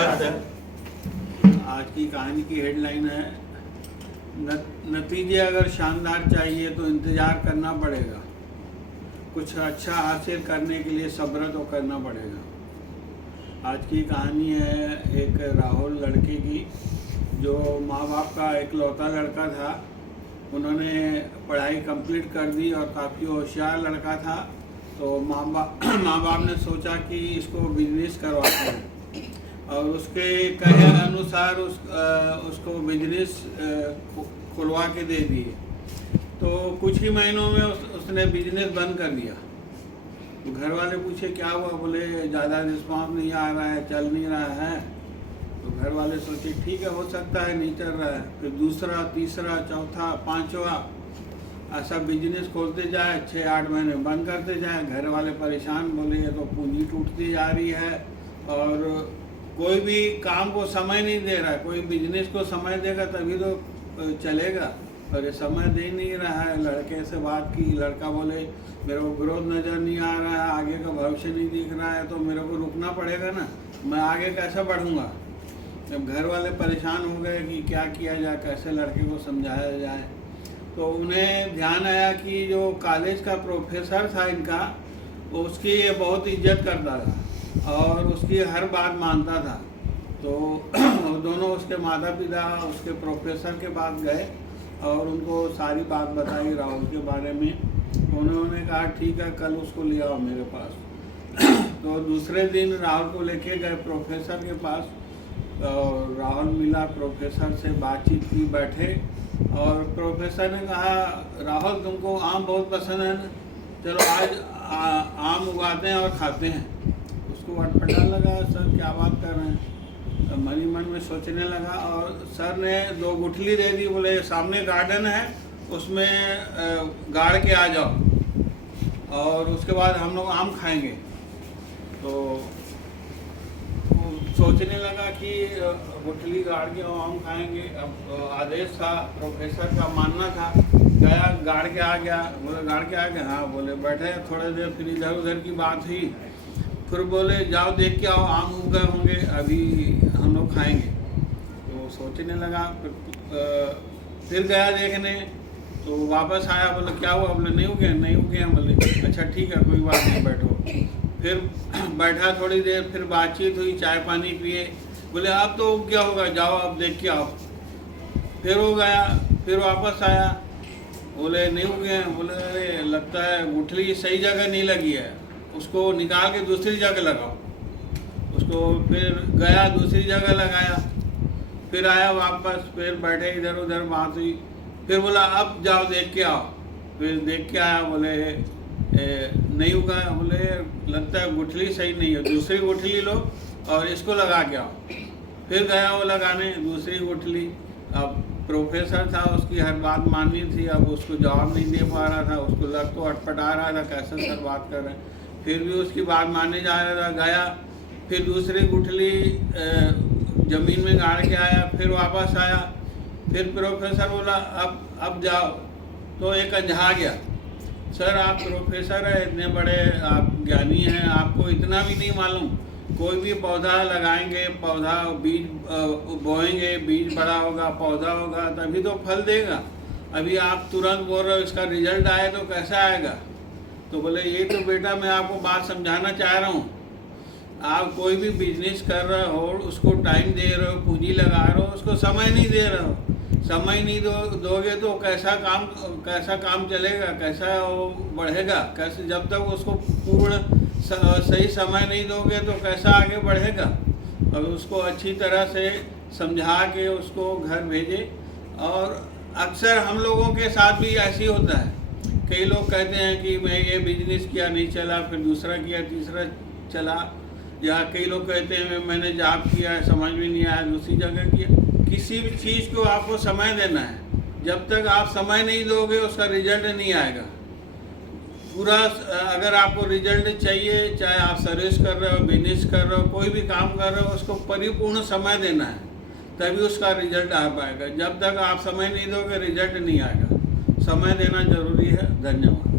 नमस्कार सर। आज की कहानी की हेडलाइन है नतीजे अगर शानदार चाहिए तो इंतज़ार करना पड़ेगा। कुछ अच्छा हासिल करने के लिए सब्र तो करना पड़ेगा। आज की कहानी है एक राहुल लड़के की, जो माँ बाप का इकलौता लड़का था। उन्होंने पढ़ाई कंप्लीट कर दी और काफ़ी होशियार लड़का था। तो माँ बाप ने सोचा कि इसको बिजनेस करवाते हैं और उसके कहे अनुसार उसको बिजनेस खुलवा के दे दिए। तो कुछ ही महीनों में उसने बिजनेस बंद कर दिया। तो घर वाले पूछे क्या हुआ, बोले ज़्यादा रिस्पॉन्स नहीं आ रहा है, चल नहीं रहा है। तो घर वाले सोचे ठीक है, हो सकता है नहीं चल रहा है। फिर दूसरा, तीसरा, चौथा, पांचवा ऐसा बिजनेस खोलते जाए, 6-8 महीने बंद करते जाए। घर वाले परेशान, बोले ये तो पूंजी टूटती जा रही है और कोई भी काम को समय नहीं दे रहा है। कोई बिजनेस को समय देगा तभी तो चलेगा, और ये समय दे नहीं रहा है। लड़के से बात की, लड़का बोले मेरे को ग्रोथ नज़र नहीं आ रहा है, आगे का भविष्य नहीं दिख रहा है, तो मेरे को रुकना पड़ेगा ना, मैं आगे कैसे बढ़ूँगा। जब घर वाले परेशान हो गए कि क्या किया जाए, कैसे लड़के को समझाया जाए, तो उन्हें ध्यान आया कि जो कॉलेज का प्रोफेसर था इनका, उसकी ये बहुत इज्जत करता था और उसकी हर बात मानता था। तो दोनों उसके माता पिता उसके प्रोफेसर के पास गए और उनको सारी बात बताई राहुल के बारे में। उन्होंने कहा ठीक है, कल उसको ले आओ मेरे पास। तो दूसरे दिन राहुल को लेके गए प्रोफेसर के पास और राहुल मिला, प्रोफेसर से बातचीत की, बैठे और प्रोफेसर ने कहा राहुल तुमको आम बहुत पसंद है ना, चलो आज आम उगाते हैं और खाते हैं। उसको अटपटा लगा, सर क्या बात कर रहे हैं। मन ही मन में सोचने लगा और सर ने 2 गुठली दे दी, बोले सामने गार्डन है उसमें गाड़ के आ जाओ और उसके बाद हम लोग आम खाएंगे। तो सोचने लगा कि गुठली गाड़ के आम खाएंगे। अब आदेश था, प्रोफेसर का मानना था। गया, गाड़ के आ गया। बोले गाड़ के आ गया, हाँ। बोले बैठे थोड़ी देर, फिर इधर उधर की बात हुई। फिर बोले जाओ देख के आओ, आम उग गए होंगे, अभी हम लोग खाएंगे। तो सोचने लगा, फिर गया देखने। तो वापस आया, बोले क्या हुआ, बोले नहीं उगे, नहीं उगे। बोले अच्छा ठीक है, कोई बात नहीं, बैठो। फिर बैठा थोड़ी देर, फिर बातचीत हुई, चाय पानी पिए। बोले अब तो उग गया होगा, जाओ अब देख के आओ। फिर वो गया, फिर वापस आया, बोले नहीं उगे हैं। बोले अरे लगता है गुठली सही जगह नहीं लगी है, उसको निकाल के दूसरी जगह लगाओ। उसको फिर गया, दूसरी जगह लगाया, फिर आया वापस, फिर बैठे, इधर उधर बात हुई। फिर बोला अब जाओ देख के आओ। फिर देख के आया, बोले नहीं उगा। बोले लगता है गुठली सही नहीं है, दूसरी गुठली लो और इसको लगा के आओ। फिर गया वो लगाने, दूसरी गुठली। अब प्रोफेसर था, उसकी हर बात माननी थी, अब उसको जवाब नहीं दे पा रहा था। उसको लग तो अटपटा रहा था, कैसे सर बात कर रहे हैं। फिर भी उसकी बात मानने जा रहा था। गया, फिर दूसरी गुठली ज़मीन में गाड़ के आया, फिर वापस आया। फिर प्रोफेसर बोला अब जाओ। तो एक अंझा गया, सर आप प्रोफेसर हैं, इतने बड़े आप ज्ञानी हैं, आपको इतना भी नहीं मालूम। कोई भी पौधा लगाएंगे, पौधा बीज बोएंगे, बीज बड़ा होगा, पौधा होगा, तभी तो फल देगा। अभी आप तुरंत बोल रहे हो इसका रिजल्ट आए तो कैसा आएगा। तो बोले ये तो बेटा मैं आपको बात समझाना चाह रहा हूँ। आप कोई भी बिजनेस कर रहे हो, उसको टाइम दे रहे हो, पूंजी लगा रहे हो, उसको समय नहीं दे रहे हो। समय नहीं दोगे तो कैसा काम चलेगा, कैसा वो बढ़ेगा, कैसे जब तक उसको पूर्ण सही समय नहीं दोगे तो कैसा आगे बढ़ेगा। और उसको अच्छी तरह से समझा के उसको घर भेजे। और अक्सर हम लोगों के साथ भी ऐसी होता है। कई लोग कहते हैं कि मैं ये बिजनेस किया नहीं चला, फिर दूसरा किया, तीसरा चला। या कई लोग कहते हैं मैंने जॉब किया है, समझ में नहीं आया, दूसरी जगह किया। किसी भी चीज़ को आपको समय देना है। जब तक आप समय नहीं दोगे उसका रिजल्ट नहीं आएगा। पूरा अगर आपको रिजल्ट चाहिए, चाहे आप सर्विस कर रहे हो, बिजनेस कर रहे हो, कोई भी काम कर रहे हो, उसको परिपूर्ण समय देना है, तभी उसका रिजल्ट आ पाएगा। जब तक आप समय नहीं दोगे रिजल्ट नहीं आएगा। समय देना जरूरी है। धन्यवाद।